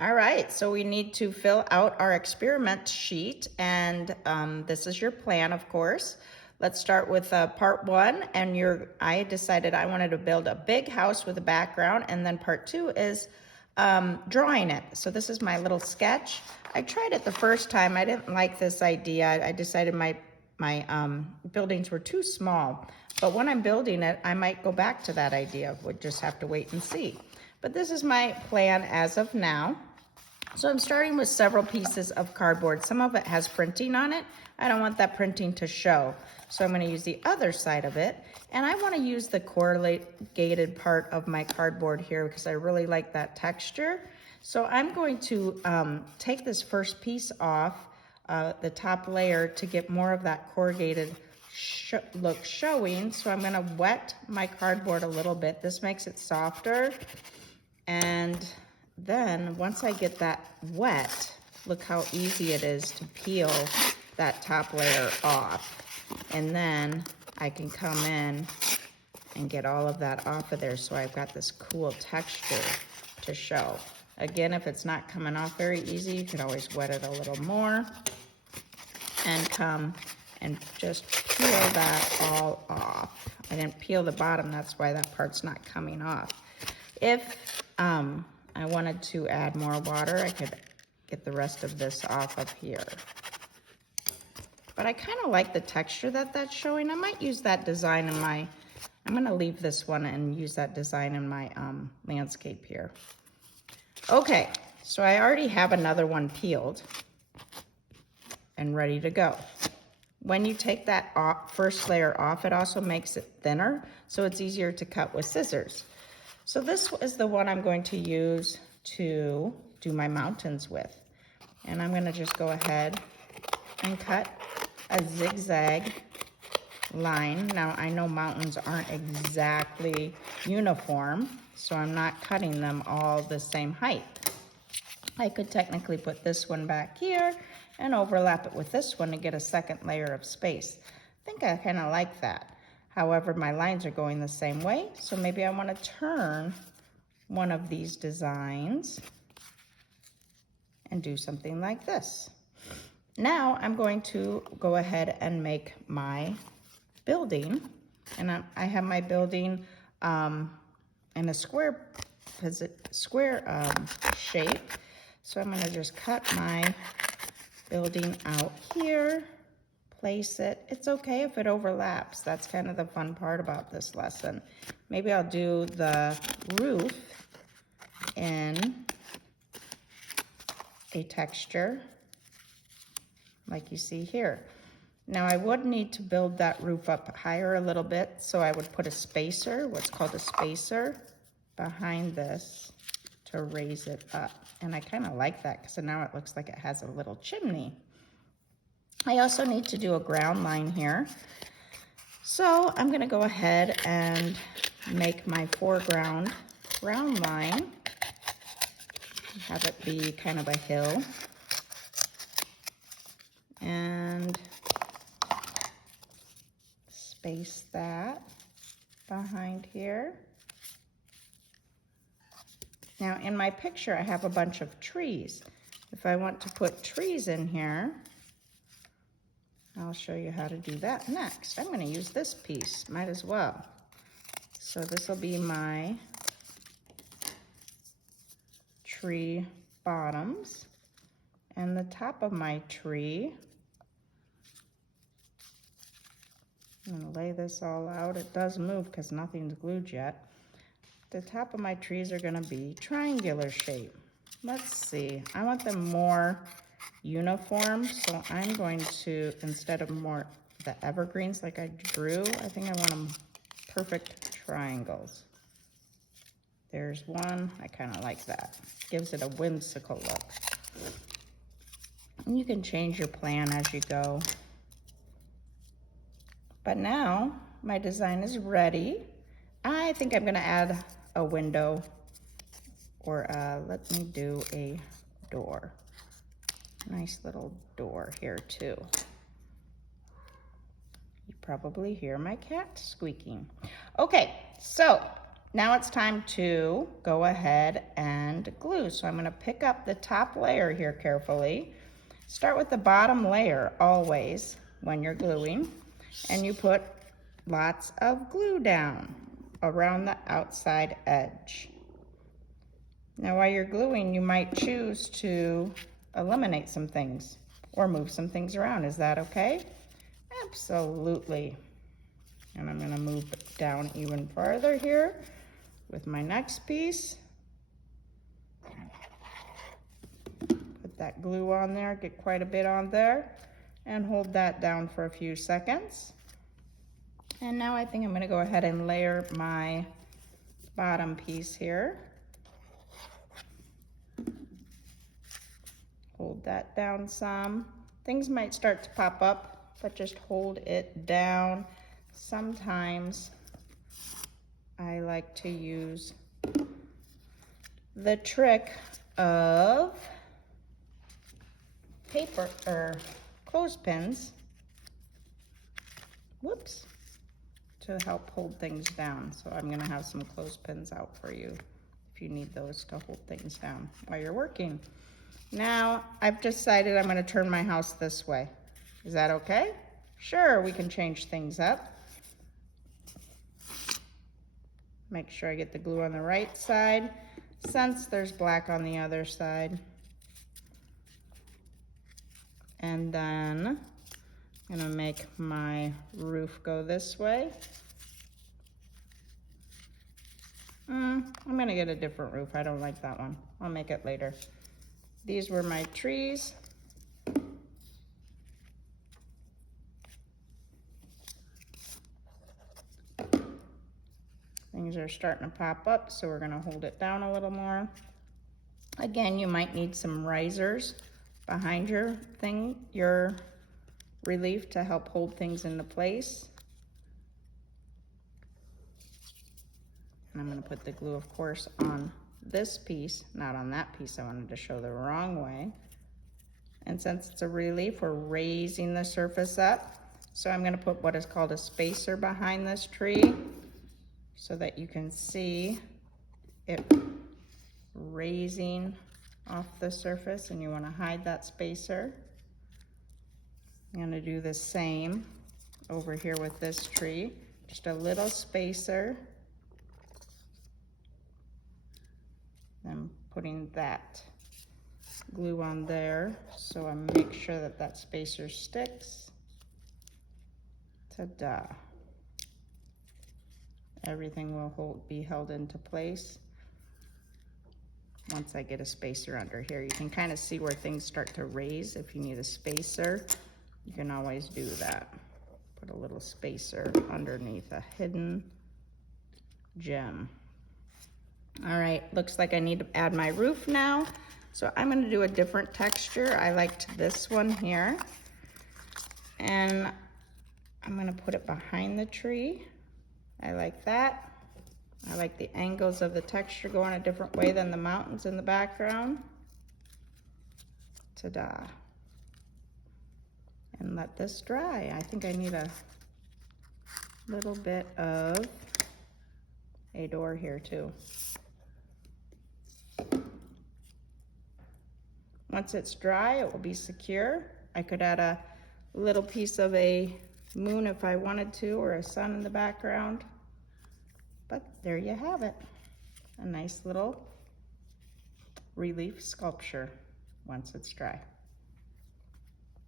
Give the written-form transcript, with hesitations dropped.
All right, so we need to fill out our experiment sheet, and this is your plan, of course. Let's start with part one, and I decided I wanted to build a big house with a background, and then part two is drawing it. So this is my little sketch. I tried it the first time. I didn't like this idea. I decided my buildings were too small, but when I'm building it, I might go back to that idea. We'll just have to wait and see. But this is my plan as of now. So I'm starting with several pieces of cardboard. Some of it has printing on it. I don't want that printing to show. So I'm going to use the other side of it. And I want to use the corrugated part of my cardboard here because I really like that texture. So I'm going to take this first piece off the top layer to get more of that corrugated look showing. So I'm going to wet my cardboard a little bit. This makes it softer. And then once I get that wet, look how easy it is to peel that top layer off. And then I can come in and get all of that off of there so I've got this cool texture to show. Again, if it's not coming off very easy, you can always wet it a little more and come and just peel that all off. I didn't peel the bottom, that's why that part's not coming off. If I wanted to add more water, I could get the rest of this off of here. But I kind of like the texture that that's showing. I might use that design in my, I'm going to leave this one and use that design in my landscape here. Okay, so I already have another one peeled and ready to go. When you take that first layer off, it also makes it thinner, so it's easier to cut with scissors. So this is the one I'm going to use to do my mountains with. And I'm going to just go ahead and cut a zigzag line. Now I know mountains aren't exactly uniform, so I'm not cutting them all the same height. I could technically put this one back here and overlap it with this one to get a second layer of space. I think I kind of like that. However, my lines are going the same way, so maybe I want to turn one of these designs and do something like this. Now I'm going to go ahead and make my building, and I have my building in a square shape. So I'm going to just cut my building out here. Place it. It's okay if it overlaps. That's kind of the fun part about this lesson. Maybe I'll do the roof in a texture like you see here. Now I would need to build that roof up higher a little bit, so I would put a spacer, what's called a spacer, behind this to raise it up. And I kind of like that because now it looks like it has a little chimney. I also need to do a ground line here. So I'm gonna go ahead and make my foreground ground line. Have it be kind of a hill. And space that behind here. Now in my picture, I have a bunch of trees. If I want to put trees in here, I'll show you how to do that next. I'm going to use this piece, might as well. So this will be my tree bottoms. And the top of my tree, I'm going to lay this all out. It does move because nothing's glued yet. The top of my trees are going to be triangular shape. Let's see, I want them more uniform, so I'm going to, instead of more the evergreens like I drew, I think I want them perfect triangles. There's one, I kind of like that. Gives it a whimsical look. And you can change your plan as you go. But now my design is ready. I think I'm gonna add a window, or let me do a door. Nice little door here too. You probably hear my cat squeaking. Okay, so now it's time to go ahead and glue. So I'm going to pick up the top layer here carefully. Start with the bottom layer always when you're gluing, and you put lots of glue down around the outside edge. Now while you're gluing, you might choose to eliminate some things or move some things around. Is that okay? Absolutely. And I'm going to move it down even farther here with my next piece. Put that glue on there, get quite a bit on there, and hold that down for a few seconds. And now I think I'm going to go ahead and layer my bottom piece here. Hold that down some. Things might start to pop up, but just hold it down. Sometimes I like to use the trick of paper or clothespins, whoops, to help hold things down. So I'm gonna have some clothespins out for you if you need those to hold things down while you're working. Now I've decided I'm gonna turn my house this way. Is that okay? Sure, we can change things up. Make sure I get the glue on the right side since there's black on the other side. And then I'm gonna make my roof go this way. I'm gonna get a different roof. I don't like that one. I'll make it later. These were my trees. Things are starting to pop up, so we're gonna hold it down a little more. Again, you might need some risers behind your relief to help hold things into place. And I'm gonna put the glue, of course, on this piece, not on that piece. I wanted to show the wrong way. And since it's a relief, we're raising the surface up. So I'm gonna put what is called a spacer behind this tree so that you can see it raising off the surface, and you wanna hide that spacer. I'm gonna do the same over here with this tree. Just a little spacer. I'm putting that glue on there, so I make sure that that spacer sticks. Ta-da. Everything will be held into place. Once I get a spacer under here, you can kind of see where things start to raise. If you need a spacer, you can always do that. Put a little spacer underneath a hidden gem. All right, looks like I need to add my roof now. So I'm gonna do a different texture. I liked this one here. And I'm gonna put it behind the tree. I like that. I like the angles of the texture going a different way than the mountains in the background. Ta-da. And let this dry. I think I need a little bit of a door here too. Once it's dry, it will be secure. I could add a little piece of a moon if I wanted to, or a sun in the background. But there you have it. A nice little relief sculpture once it's dry.